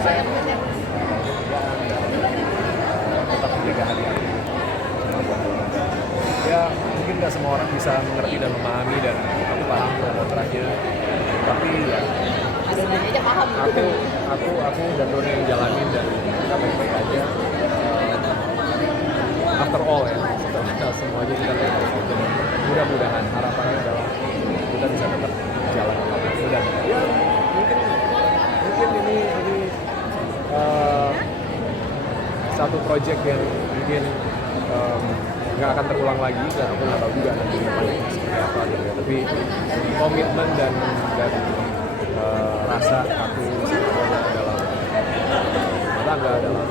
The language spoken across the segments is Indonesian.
konsen, tetap menjaga hati-hati. Ya mungkin nggak semua orang bisa mengerti dan memahami, dan aku paham kontranya, tapi ya Aslinya aja paham gitu. aku dan Dona yang jalanin dan kita baik-baik aja. After all ya, setelah semuanya kita baik-baik aja. Mudah-mudahan harapannya adalah kita bisa tetap jalan apapun. Dan ya mungkin ini satu project yang mungkin nggak akan terulang lagi, dan aku nggak tahu juga nanti depannya seperti apa gitu ya. Tapi komitmen dan rasa aku dalam rumah tangga, dalam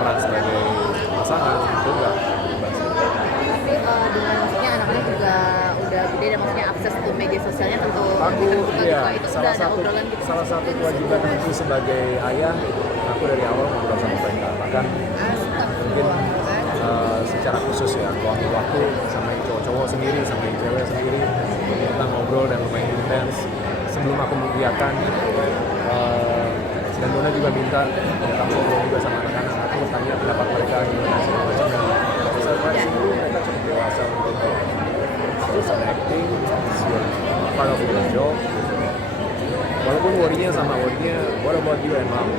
peran sebagai pasangan itu enggak. Tapi dengan maksudnya anak-anak juga udah gede dan maksudnya akses ke media sosialnya tentu Aku terbuka ya, juga. Itu udah ada obrolan gitu. salah satu kewajiban aku sebagai ayah, aku dari awal ngobrol sama mereka, bahkan mungkin secara khusus ya, luangin waktu sama yang cowok-cowok sendiri, sama yang cewek sendiri, kita ngobrol dan lumayan intens sebelum aku mengiyakan. Dan Dona juga minta datang ngobrol juga sama anak-anak, aku tanya pendapat mereka gimana segala macam, dan saya sendiri mereka cukup dewasa untuk just an acting, part of your job. Walaupun worry-nya sama worry-nya, what about you and mom?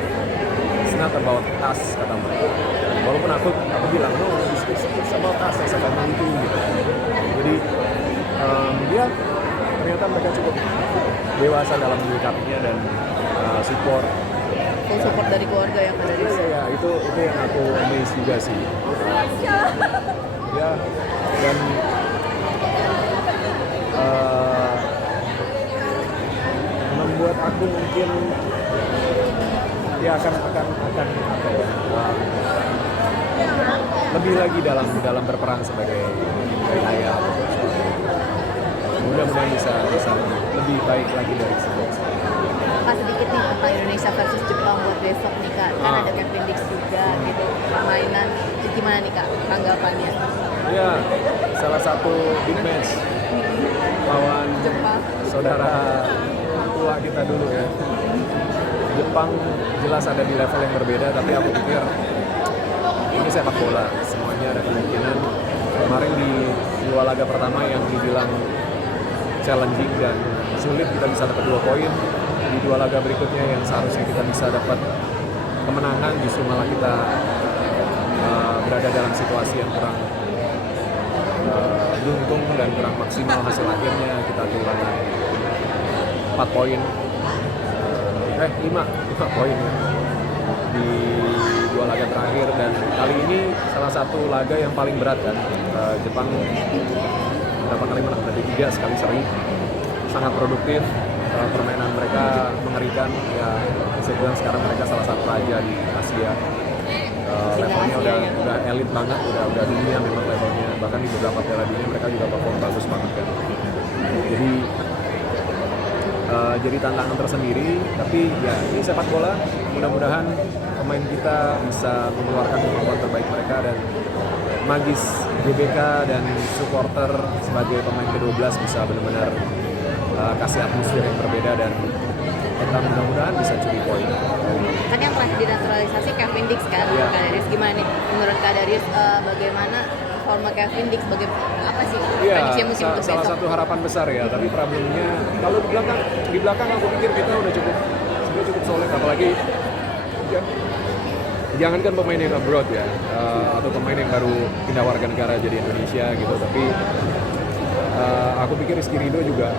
It's not about us, kata mereka. Walaupun aku bilang, no, it's about us as a family itu gitu. Jadi ya ternyata mereka cukup dewasa dalam menyikapinya dan support. Full support dari keluarga yang ada di sini. Ya itu yang aku amazed juga sih. Ya, dan membuat aku mungkin ya akan apa ya, lebih lagi dalam berperan sebagai ayah. Mudah-mudahan bisa lebih baik lagi dari sebelumnya. Kak, sedikit nih tentang Indonesia versus Jepang buat besok nih Kak. Kan ada Kevin Dix juga gitu. Permainan gimana nih Kak tanggapannya? Ya, salah satu big match lawan Jepang. saudara tua kita dulu ya. Jepang jelas ada di level yang berbeda, tapi aku pikir ini sepak bola, semuanya ada kemungkinan. Kemarin di dua laga pertama yang dibilang challenging dan sulit, kita bisa dapat 2 poin. Di 2 laga berikutnya yang seharusnya kita bisa dapat kemenangan, justru malah kita berada dalam situasi yang kurang beruntung dan kurang maksimal hasil akhirnya. Kita kehilangan 4 poin, 5 poin ya, di 2 laga terakhir, dan kali ini salah satu laga yang paling berat kan. Jepang berapa kali menang, berarti 3 sekali seri, sangat produktif. Permainan mereka mengerikan ya, saya bilang sekarang mereka salah satu raja di Asia. Levelnya udah elit banget, udah dunia memang levelnya, bahkan di beberapa piala dunia mereka juga perform bagus banget kan. Jadi tantangan tersendiri, tapi ya ini sepak bola, mudah-mudahan pemain kita bisa mengeluarkan kemampuan terbaik mereka, dan magis GBK dan supporter sebagai pemain ke-12 bisa benar-benar kasih atmosfer yang berbeda, dan kita mudah-mudahan bisa curi poin. Kan yang terakhir dinaturalisasi Kevin Dix kan, Iya. Kak Darius gimana nih menurut Kak Darius bagaimana forma Kevin Dix sebagai apa sih Iya, prediksi musim untuk salah besok? satu harapan besar ya, tapi problemnya kalau di belakang aku pikir kita udah cukup solid, apalagi ya, jangankan pemain yang abroad ya, atau pemain yang baru pindah warga negara jadi Indonesia gitu, tapi aku pikir Rizky Ridho juga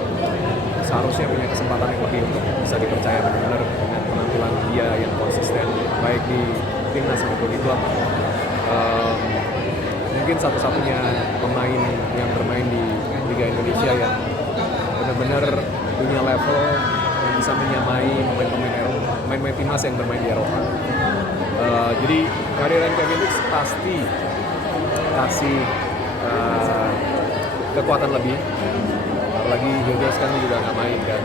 seharusnya punya kesempatan yang lebih untuk bisa dipercaya benar-benar dengan penampilan dia yang konsisten baik di timnas maupun di klub. Mungkin satu-satunya pemain yang bermain di Liga Indonesia yang benar-benar punya level yang bisa menyamai pemain timnas yang bermain di Eropa. Jadi kehadiran Kevin Dix pasti kasih kekuatan lebih. Apalagi Hughes kan juga nggak main kan,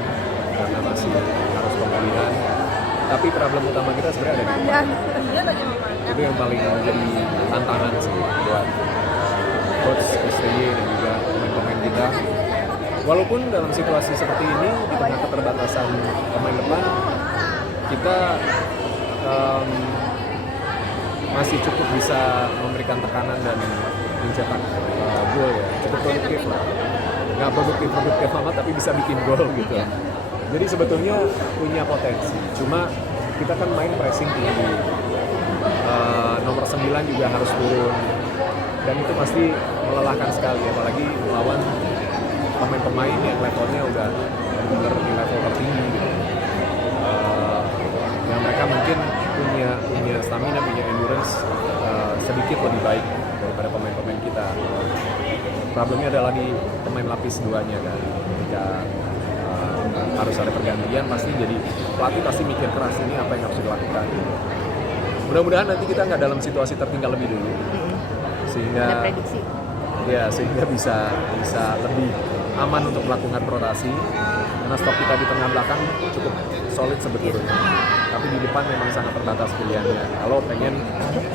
karena masih harus pemulihan. Tapi problem utama kita sebenarnya ada di depan. Itu yang paling menjadi tantangan sih buat coach STY dan juga pemain-pemain kita. Walaupun dalam situasi seperti ini, di tengah keterbatasan pemain depan, kita masih cukup bisa memberikan tekanan dan mencetak gol ya, cukup produktif lah. Nggak produktif amat tapi bisa bikin gol gitu. Jadi sebetulnya punya potensi, cuma kita kan main pressing tinggi. Nomor 9 juga harus turun, dan itu pasti melelahkan sekali, apalagi melawan pemain-pemain yang levelnya udah benar di level tertinggi gitu. Yang mereka mungkin punya stamina, punya endurance sedikit lebih baik daripada pemain-pemain kita. Problemnya adalah di pemain lapis 2-nya kan, ketika harus ada pergantian, pasti jadi pelatih pasti mikir keras ini apa yang harus dilakukan. Mudah-mudahan nanti kita nggak dalam situasi tertinggal lebih dulu, sehingga prediksi. Ya, sehingga bisa lebih aman untuk melakukan rotasi, karena stok kita di tengah belakang cukup solid sebetulnya, tapi di depan memang sangat terbatas pilihannya kalau pengen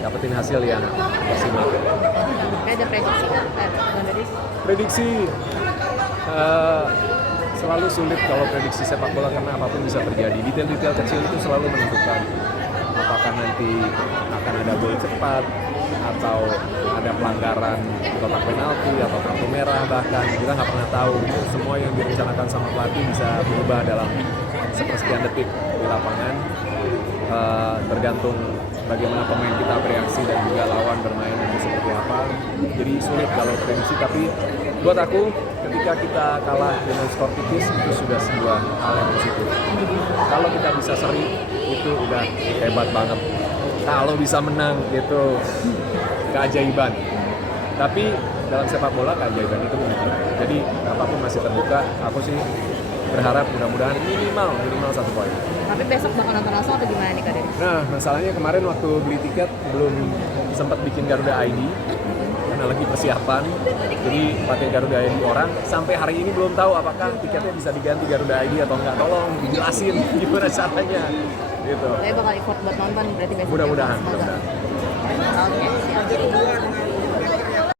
dapetin hasil yang maksimal. Ada prediksi kan, Prediksi selalu sulit kalau prediksi sepak bola, karena apapun bisa terjadi. Detail-detail kecil itu selalu menentukan apakah nanti akan ada gol cepat atau ada pelanggaran kotak penalti atau kartu merah, bahkan kita nggak pernah tahu. Semua yang direncanakan sama pelatih bisa berubah dalam sepersekian detik di lapangan, tergantung bagaimana pemain kita bereaksi dan juga lawan bermain nanti seperti apa. Jadi sulit kalau prediksi, tapi buat aku ketika kita kalah dengan skor tipis itu sudah sebuah hal yang positif. Kalau kita bisa seri itu udah hebat banget. Kalau bisa menang itu keajaiban. Tapi dalam sepak bola keajaiban itu mungkin. Jadi apapun masih terbuka. Aku sih berharap mudah-mudahan minimal 1 poin. Tapi besok bakal nonton langsung atau gimana nih Kak Dery? Nah, masalahnya kemarin waktu beli tiket belum sempat bikin Garuda ID karena lagi persiapan. Jadi pakai Garuda ID orang sampai hari ini belum tahu apakah tiketnya bisa diganti Garuda ID atau enggak. Tolong dijelasin gimana caranya gitu. Saya bakal effort buat nonton berarti besok. Mudah-mudahan. Oke, siap.